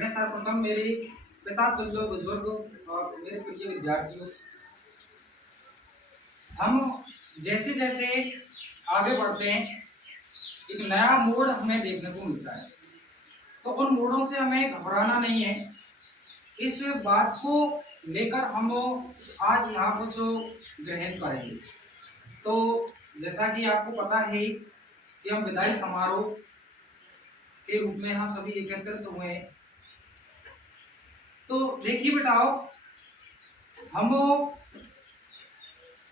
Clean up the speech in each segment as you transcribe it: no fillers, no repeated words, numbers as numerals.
मैं सर्वप्रथम मेरे पिता तुल्य बुजुर्ग और मेरे प्रिय विद्यार्थियों, हम जैसे जैसे आगे बढ़ते हैं एक नया मोड़ हमें देखने को मिलता है। तो उन मोड़ों से हमें घबराना नहीं है। इस बात को लेकर हम आज यहाँ कुछ ग्रहण करेंगे। तो जैसा कि आपको पता है कि हम विदाई समारोह के रूप में यहाँ सभी एकत्रित हुए हैं। तो देखिए बेटाओ, हम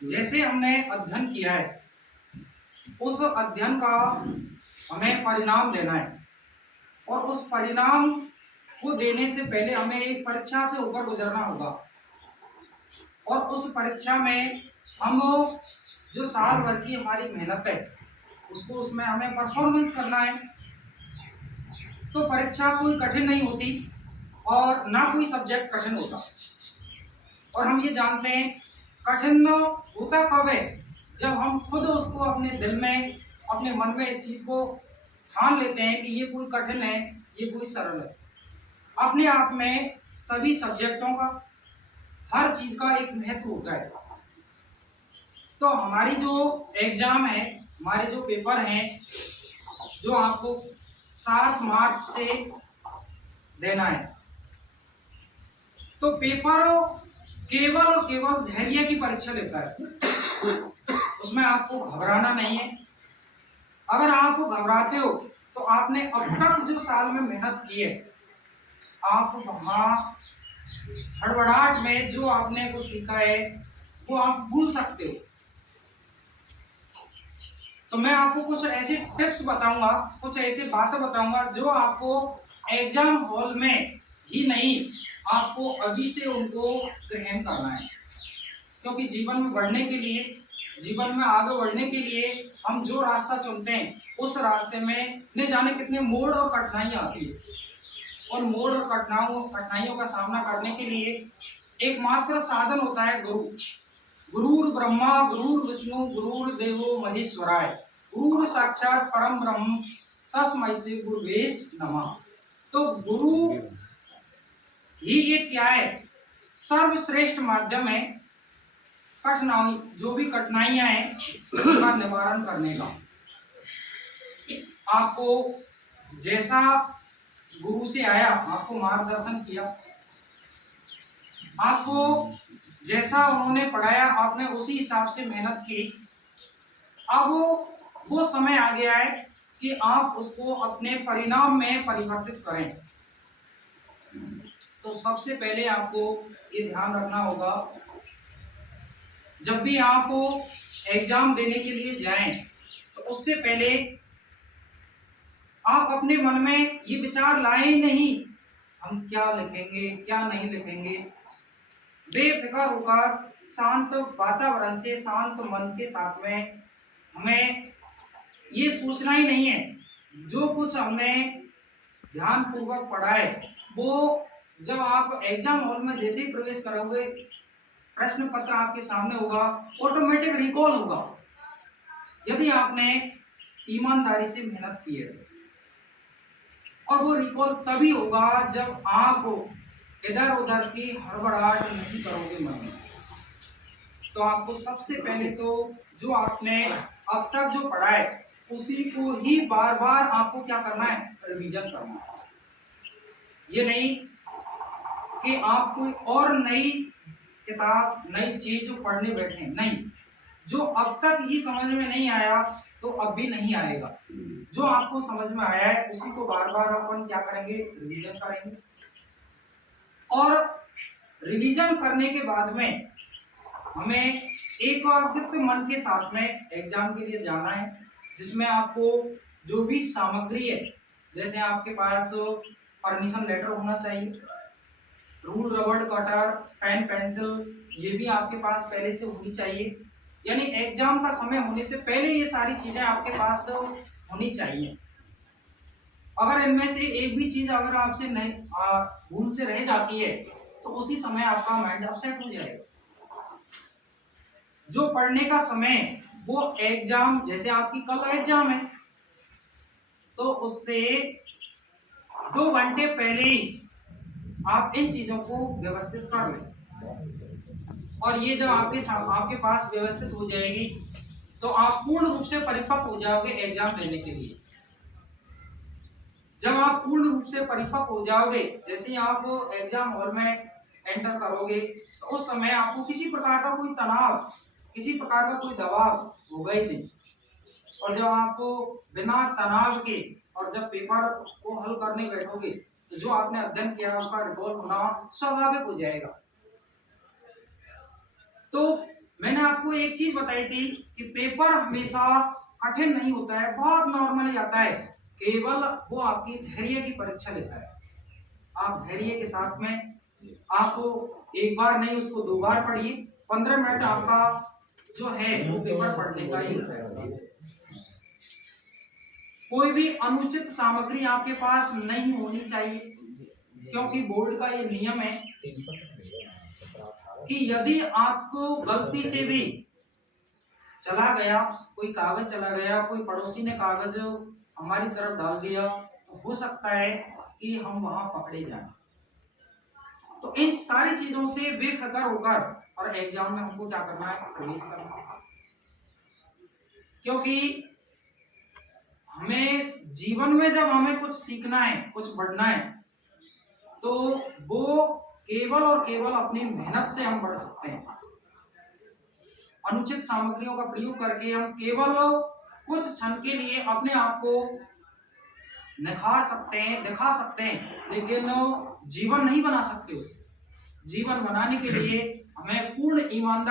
जैसे हमने अध्ययन किया है उस अध्ययन का हमें परिणाम देना है, और उस परिणाम को देने से पहले हमें एक परीक्षा से होकर गुजरना होगा। और उस परीक्षा में हम जो साल भर की हमारी मेहनत है उसको उसमें हमें परफॉर्मेंस करना है। तो परीक्षा कोई कठिन नहीं होती और ना कोई सब्जेक्ट कठिन होता। और हम ये जानते हैं कठिन होता कब है, जब हम खुद उसको अपने दिल में अपने मन में इस चीज़ को ठान लेते हैं कि ये कोई कठिन है, ये कोई सरल है। अपने आप में सभी सब्जेक्टों का, हर चीज़ का एक महत्व होता है। तो हमारी जो एग्ज़ाम है, हमारे जो पेपर हैं, जो आपको 7 मार्च से देना है, तो पेपर केवल और केवल धैर्य की परीक्षा लेता है। उसमें आपको घबराना नहीं है। अगर आप घबराते हो तो आपने अब तक जो साल में मेहनत की है, आप वहाँ हड़बड़ाहट में जो आपने कुछ सीखा है वो आप भूल सकते हो। तो मैं आपको कुछ ऐसे टिप्स बताऊंगा, कुछ ऐसे बातें बताऊंगा जो आपको एग्जाम हॉल में ही नहीं, आपको अभी से उनको ग्रहण करना है। क्योंकि जीवन में बढ़ने के लिए, जीवन में आगे बढ़ने के लिए हम जो रास्ता चुनते हैं उस रास्ते में न जाने कितने मोड़ और कठिनाइयाँ आती है। और मोड़ और कठिनाइयों का सामना करने के लिए एकमात्र साधन होता है गुरु। गुरुर ब्रह्मा गुरुर विष्णु गुरुर देवो महेश्वराय, गुरुर साक्षात परम ब्रह्म तस्मै से गुरुवेश नमः। तो गुरु ही ये क्या है, सर्वश्रेष्ठ माध्यम है कठिनाई, जो भी कठिनाइयां हैं उनका निवारण करने का। आपको जैसा गुरु से आया, आपको मार्गदर्शन किया, आपको जैसा उन्होंने पढ़ाया, आपने उसी हिसाब से मेहनत की। अब वो समय आ गया है कि आप उसको अपने परिणाम में परिवर्तित करें। तो सबसे पहले आपको ये ध्यान रखना होगा, जब भी आप एग्जाम देने के लिए जाएं तो उससे पहले आप अपने मन में ये विचार लाएं नहीं हम क्या लिखेंगे क्या नहीं लिखेंगे। बेफिक्र होकर शांत वातावरण से, शांत मन के साथ में हमें ये सोचना ही नहीं है, जो कुछ हमने ध्यान पूर्वक पढ़ा है वो जब आप एग्जाम हॉल में जैसे ही प्रवेश करोगे, प्रश्न पत्र आपके सामने होगा, ऑटोमेटिक रिकॉल होगा। यदि आपने ईमानदारी से मेहनत की है, और वो रिकॉल तभी होगा जब आप इधर उधर की हड़बड़ाहट नहीं करोगे मन में। तो आपको सबसे पहले तो जो आपने अब तक जो पढ़ा है उसी को ही बार बार आपको क्या करना है, रिवीजन करना है। ये नहीं कि आप कोई और नई किताब, नई चीज पढ़ने बैठे, नहीं। जो अब तक ही समझ में नहीं आया तो अब भी नहीं आएगा। जो आपको समझ में आया है उसी को बार बार अपन क्या करेंगे, रिवीजन करेंगे। और रिवीजन करने के बाद में हमें एकाग्रचित्त मन के साथ में एग्जाम के लिए जाना है, जिसमें आपको जो भी सामग्री है, जैसे आपके पास परमिशन लेटर होना चाहिए, रूल रबड़ कटर पेन पेंसिल, ये भी आपके पास पहले से होनी चाहिए। यानी एग्जाम का समय होने से पहले ये सारी चीजें आपके पास होनी चाहिए। अगर इनमें से एक भी चीज अगर आपसे नहीं भूल से रह जाती है तो उसी समय आपका माइंड अपसेट हो जाएगा। जो पढ़ने का समय वो एग्जाम, जैसे आपकी कल एग्जाम है तो उससे 2 घंटे पहले ही आप इन चीजों को व्यवस्थित कर लें। और ये जब आपके पास व्यवस्थित हो जाएगी तो आप पूर्ण रूप से परिपक्व हो जाओगे एग्जाम देने के लिए। जब आप पूर्ण रूप से परिपक्व हो जाओगे, जैसे ही आप एग्जाम हॉल में एंटर करोगे, तो उस समय आपको किसी प्रकार का कोई तनाव, किसी प्रकार का कोई दबाव होगा ही नहीं। और जब आपको बिना तनाव के और जब पेपर को हल करने बैठोगे, तो जो आपने अध्ययन किया है उसका रिकॉल होना स्वाभाविक हो जाएगा। तो मैंने आपको एक चीज बताई थी कि पेपर हमेशा कठिन नहीं होता है, बहुत नॉर्मली आता है। केवल वो आपकी धैर्य की परीक्षा लेता है। आप धैर्य के साथ में आपको एक बार नहीं उसको 2 बार पढ़िए। 15 मिनट आपका जो है वो पेपर पढ़ने का ही होता है। कोई भी अनुचित सामग्री आपके पास नहीं होनी चाहिए, क्योंकि बोर्ड का ये नियम है कि यदि आपको गलती से भी चला गया, कोई कागज चला गया, कोई पड़ोसी ने कागज हमारी तरफ डाल दिया, तो हो सकता है कि हम वहां पकड़े जाएं। तो इन सारी चीजों से बेफिक्र होकर और एग्जाम में हमको क्या करना है, प्रवेश करना है। क्योंकि हमें जीवन में जब हमें कुछ सीखना है, कुछ बढ़ना है, तो वो केवल और केवल अपनी मेहनत से हम बढ़ सकते हैं। अनुचित सामग्रियों का प्रयोग करके हम केवल कुछ क्षण के लिए अपने आप को निखार सकते हैं, दिखा सकते हैं, लेकिन जीवन नहीं बना सकते। उस जीवन बनाने के लिए हमें पूर्ण ईमानदारी